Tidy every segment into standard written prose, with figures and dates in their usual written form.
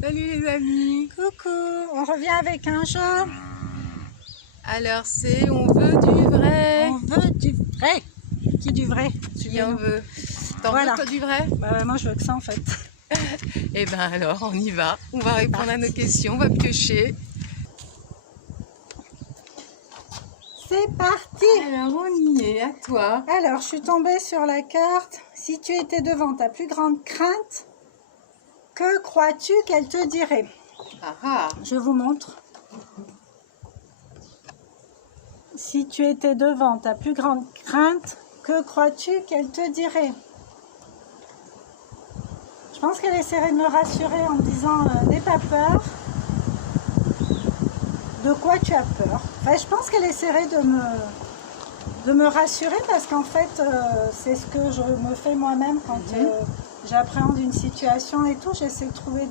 Salut les amis. Coucou, on revient avec un jeu. Alors c'est on veut du vrai. On veut du vrai. Qui du vrai? Qui en veut? T'en Voilà. veux toi du vrai? Bah, moi je veux que ça en fait. Eh ben alors on y va. On va répondre à nos questions, on va piocher. C'est parti. Alors on y est, à toi. Alors je suis tombée sur la carte. Si tu étais devant ta plus grande crainte, que crois-tu qu'elle te dirait? Ah ah. Je vous montre. Si tu étais devant ta plus grande crainte, que crois-tu qu'elle te dirait? Je pense qu'elle essaierait de me rassurer en me disant n'aie pas peur. De quoi tu as peur? Enfin, je pense qu'elle essaierait de me rassurer parce qu'en fait, c'est ce que je me fais moi-même quand j'appréhende une situation et tout. J'essaie de trouver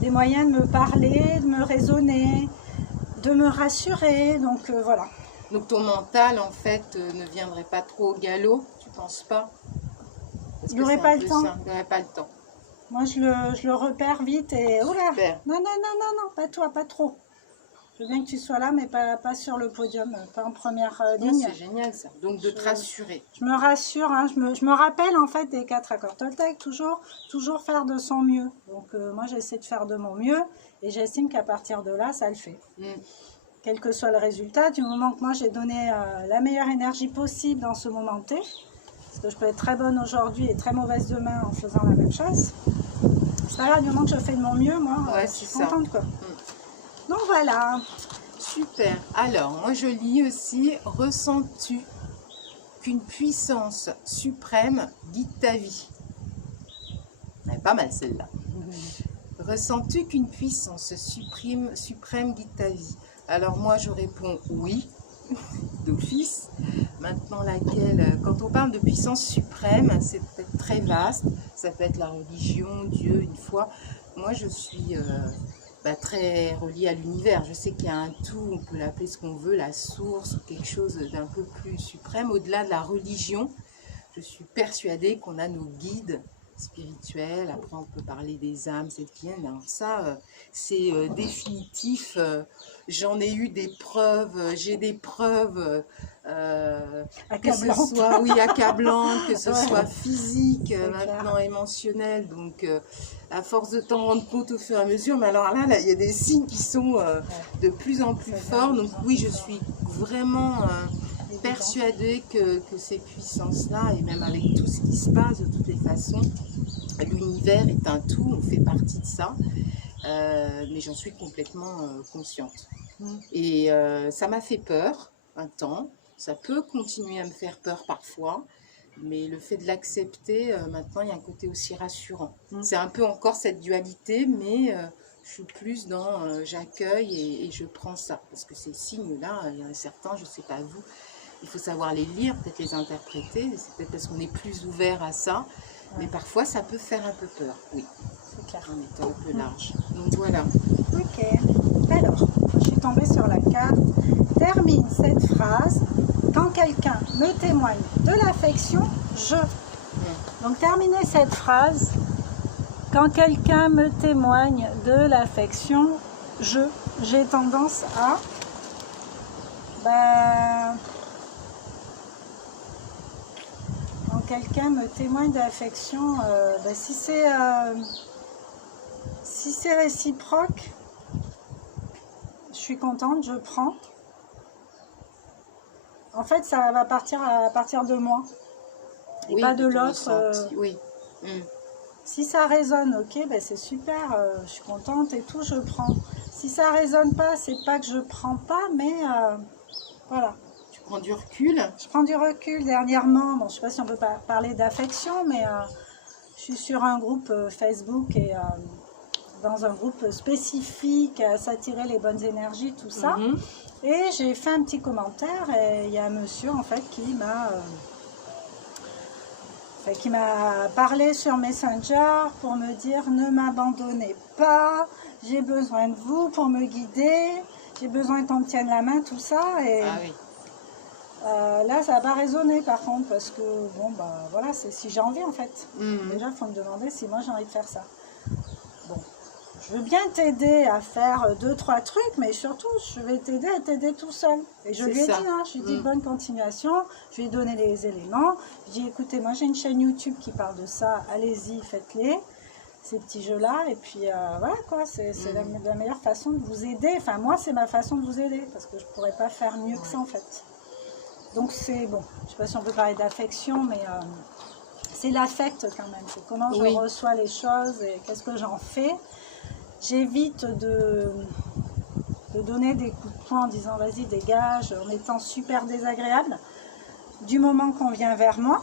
des moyens de me parler, de me raisonner, de me rassurer. Donc voilà. Donc ton mental en fait ne viendrait pas trop au galop, tu penses pas? Il n'y aurait pas le temps. Il n'y aurait pas le temps. Moi, je le repère vite et... Oula! Super. Non, non, non, non, non, pas toi, pas trop. Je veux bien que tu sois là, mais pas sur le podium, pas en première ligne. C'est génial ça. Donc de te rassurer. Je me rassure, hein, je me rappelle en fait des 4 accords Toltec, toujours faire de son mieux. Donc moi, j'essaie de faire de mon mieux et j'estime qu'à partir de là, ça le fait. Quel que soit le résultat, du moment que moi, j'ai donné la meilleure énergie possible dans ce moment T, parce que je peux être très bonne aujourd'hui et très mauvaise demain en faisant la même chose. C'est pas grave, du moment que je fais de mon mieux, moi, Ouais, je suis contente, quoi. Donc voilà. Super. Alors, moi je lis aussi, ressens-tu qu'une puissance suprême guide ta vie? Elle est pas mal celle-là. Ressens-tu qu'une puissance suprême guide ta vie? Alors moi je réponds oui, d'office. Maintenant laquelle, quand on parle de puissance suprême, c'est peut-être très vaste. Ça peut être la religion, Dieu, une foi. Moi je suis très reliée à l'univers. Je sais qu'il y a un tout, on peut l'appeler ce qu'on veut, la source, ou quelque chose d'un peu plus suprême. Au-delà de la religion, je suis persuadée qu'on a nos guides spirituels. Après on peut parler des âmes, celles qui viennent. Alors ça, c'est définitif. J'en ai eu des preuves, j'ai des preuves, que ce soit accablantes, que ce soit physique, maintenant émotionnel. Donc à force de t'en rendre compte au fur et à mesure, mais alors là, il y a des signes qui sont de plus en plus forts. Donc oui, je suis vraiment persuadée que ces puissances-là, et même avec tout ce qui se passe de toutes les façons, l'univers est un tout, on fait partie de ça, mais j'en suis complètement consciente. Et ça m'a fait peur un temps, ça peut continuer à me faire peur parfois, mais le fait de l'accepter, maintenant il y a un côté aussi rassurant. C'est un peu encore cette dualité, mais je suis plus dans j'accueille et je prends ça. Parce que ces signes-là, il y en a certains, je ne sais pas vous, il faut savoir les lire, peut-être les interpréter, c'est peut-être parce qu'on est plus ouvert à ça, mais parfois ça peut faire un peu peur, oui. C'est clair. En étant un peu large. Donc voilà. Ok. Alors, je suis tombée sur la carte. Termine cette phrase. Quand quelqu'un me témoigne de l'affection, je. Donc terminer cette phrase. Quand quelqu'un me témoigne de l'affection, je. J'ai tendance à. Quand quelqu'un me témoigne d'affection, si c'est réciproque, je suis contente, je prends. En fait, ça va partir à partir de moi et pas de l'autre. Oui. Si ça résonne, ok, c'est super, je suis contente et tout, je prends. Si ça résonne pas, c'est pas que je prends pas, mais voilà. Tu prends du recul? Je prends du recul dernièrement. Bon, je sais pas si on peut pas parler d'affection, mais je suis sur un groupe Facebook et dans un groupe spécifique à s'attirer les bonnes énergies, tout ça. Et j'ai fait un petit commentaire et il y a un monsieur en fait qui m'a parlé sur Messenger pour me dire ne m'abandonnez pas, j'ai besoin de vous pour me guider, j'ai besoin qu'on me tienne la main, tout ça. Et là, ça n'a pas résonné par contre parce que bon, voilà, c'est si j'ai envie en fait. Déjà, il faut me demander si moi j'ai envie de faire ça. bon, je veux bien t'aider à faire 2-3 trucs, mais surtout, je vais t'aider à t'aider tout seul. Et je lui ai dit, hein, je lui ai dit bonne continuation, je lui ai donné les éléments. Je lui ai dit, écoutez, moi j'ai une chaîne YouTube qui parle de ça, allez-y, faites-les, ces petits jeux-là. Et puis voilà quoi, c'est la meilleure façon de vous aider. Enfin, moi, c'est ma façon de vous aider, parce que je ne pourrais pas faire mieux que ça en fait. Donc c'est bon, je ne sais pas si on peut parler d'affection, mais c'est l'affect quand même, c'est comment je reçois les choses et qu'est-ce que j'en fais. J'évite de donner des coups de poing en disant vas-y dégage, en étant super désagréable. Du moment qu'on vient vers moi,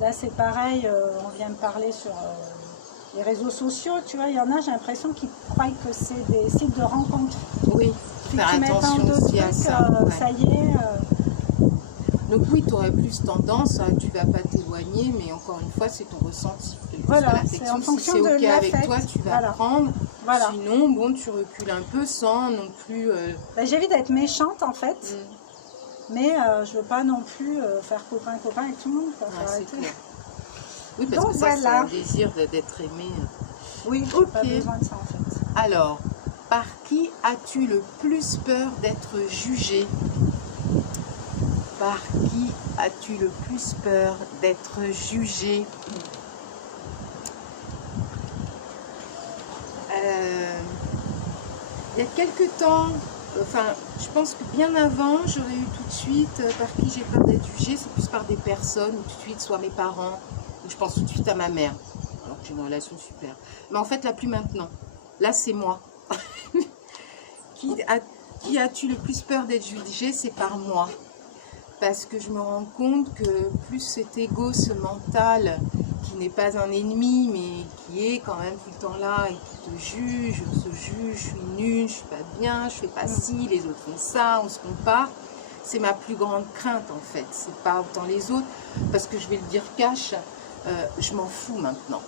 là c'est pareil, on vient me parler sur les réseaux sociaux, tu vois, il y en a, j'ai l'impression qu'ils croient que c'est des sites de rencontres. Oui, faire attention aussi à ça. Ça y est. Donc oui, tu aurais plus tendance à, tu vas pas t'éloigner, mais encore une fois, c'est ton ressenti. Voilà, c'est en fonction si de c'est ok avec toi, tu vas prendre. Voilà. Sinon, bon, tu recules un peu sans non plus... J'évite d'être méchante en fait, mais je veux pas non plus faire copain-copain avec tout le monde. C'est clair. Oui, parce que ça, c'est un désir d'être aimé. Oui, j'ai pas besoin de ça en fait. Alors, par qui as-tu le plus peur d'être jugé? Par qui as-tu le plus peur d'être jugé? Il y a quelques temps, enfin, je pense que bien avant, j'aurais eu tout de suite par qui j'ai peur d'être jugée, c'est plus par des personnes, ou tout de suite, soit mes parents, ou je pense tout de suite à ma mère, alors que j'ai une relation super. Mais en fait, là, plus maintenant. Là, c'est moi. Qui as-tu le plus peur d'être jugé? C'est par moi. Parce que je me rends compte que plus cet ego, ce mental, qui n'est pas un ennemi, mais qui est quand même tout le temps là et qui te juge, on se juge, je suis nulle, je suis pas bien, je fais pas ci, les autres font ça, on se compare. C'est ma plus grande crainte en fait, c'est pas autant les autres, parce que je vais le dire cash, je m'en fous maintenant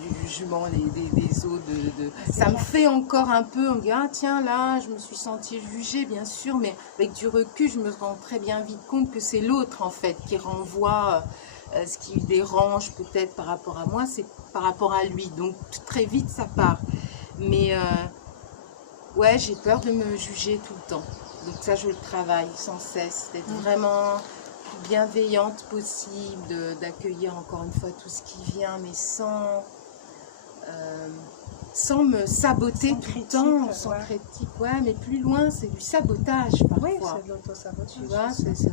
du jugement des autres. Ça me fait encore un peu, on me dit ah tiens là je me suis sentie jugée bien sûr, mais avec du recul je me rends très bien vite compte que c'est l'autre en fait qui renvoie ce qui dérange peut-être par rapport à moi, c'est par rapport à lui, donc très vite ça part. Mais ouais, j'ai peur de me juger tout le temps, donc ça je le travaille sans cesse, d'être vraiment bienveillante possible, d'accueillir encore une fois tout ce qui vient, mais sans me saboter tout le temps, sans critique, ouais, mais plus loin, c'est du sabotage parfois. Oui, c'est de l'auto-sabotage. Tu vois,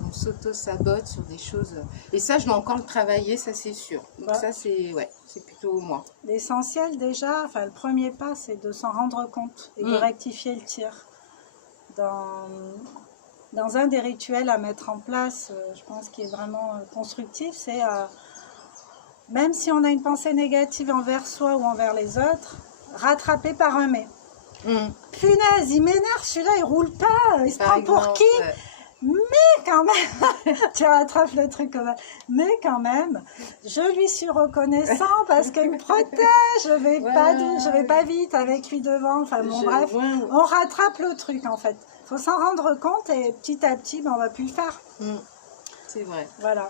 on s'auto-sabote sur des choses. Et ça, je dois encore le travailler, ça c'est sûr. Donc ça, c'est plutôt moi. L'essentiel déjà, enfin le premier pas, c'est de s'en rendre compte et de rectifier le tir. Dans un des rituels à mettre en place, je pense qui est vraiment constructif, c'est même si on a une pensée négative envers soi ou envers les autres, rattraper par un mais. Punaise, il m'énerve, celui-là, il roule pas, il se prend pour qui? Mais quand même, tu rattrapes le truc comme ça. Mais quand même, je lui suis reconnaissant parce qu'il me protège, je vais pas vite avec lui devant. Enfin bon, bref, on rattrape le truc en fait. Il faut s'en rendre compte et petit à petit, on va plus le faire. C'est vrai. Voilà.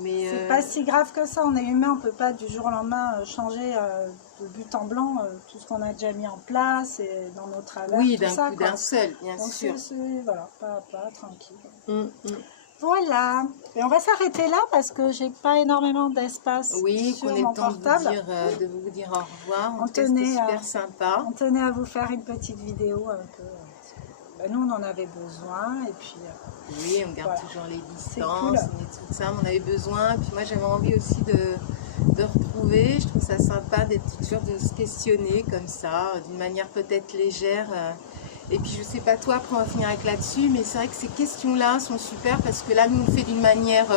Mais c'est pas si grave que ça, on est humain, on peut pas du jour au lendemain changer de but en blanc tout ce qu'on a déjà mis en place et dans nos travers. Oui, d'un coup, d'un seul, bien sûr. Voilà, pas tranquille. Voilà, et on va s'arrêter là parce que j'ai pas énormément d'espace sur mon portable. De vous dire au revoir, C'était super sympa. On tenait à vous faire une petite vidéo un peu. Nous, on en avait besoin et puis... oui, on garde toujours les distances, cool. Tout ça, on avait besoin. Puis moi, j'avais envie aussi de retrouver. Je trouve ça sympa d'être toujours de se questionner comme ça, d'une manière peut-être légère. Et puis, je sais pas toi, après on va finir avec là-dessus, mais c'est vrai que ces questions-là sont super parce que là, nous, on le fait d'une manière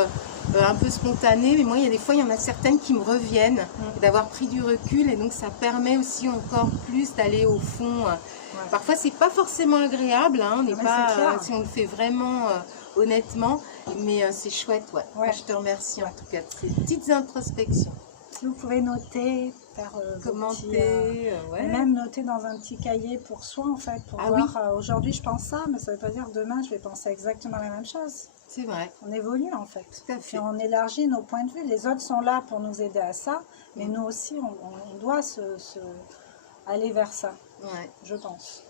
un peu spontanée. Mais moi, il y a des fois, il y en a certaines qui me reviennent, d'avoir pris du recul. Et donc, ça permet aussi encore plus d'aller au fond. Parfois, c'est pas forcément agréable, hein, on n'est pas, si on le fait vraiment honnêtement, mais c'est chouette, ouais. Moi, je te remercie en tout cas de ces petites introspections. Si vous pouvez noter, faire commenter, même noter dans un petit cahier pour soi en fait, pour voir aujourd'hui je pense ça, mais ça ne veut pas dire demain je vais penser exactement la même chose. C'est vrai. On évolue en fait. Tout à fait. Et on élargit nos points de vue. Les autres sont là pour nous aider à ça, mais nous aussi on doit aller vers ça, Ouais. je pense.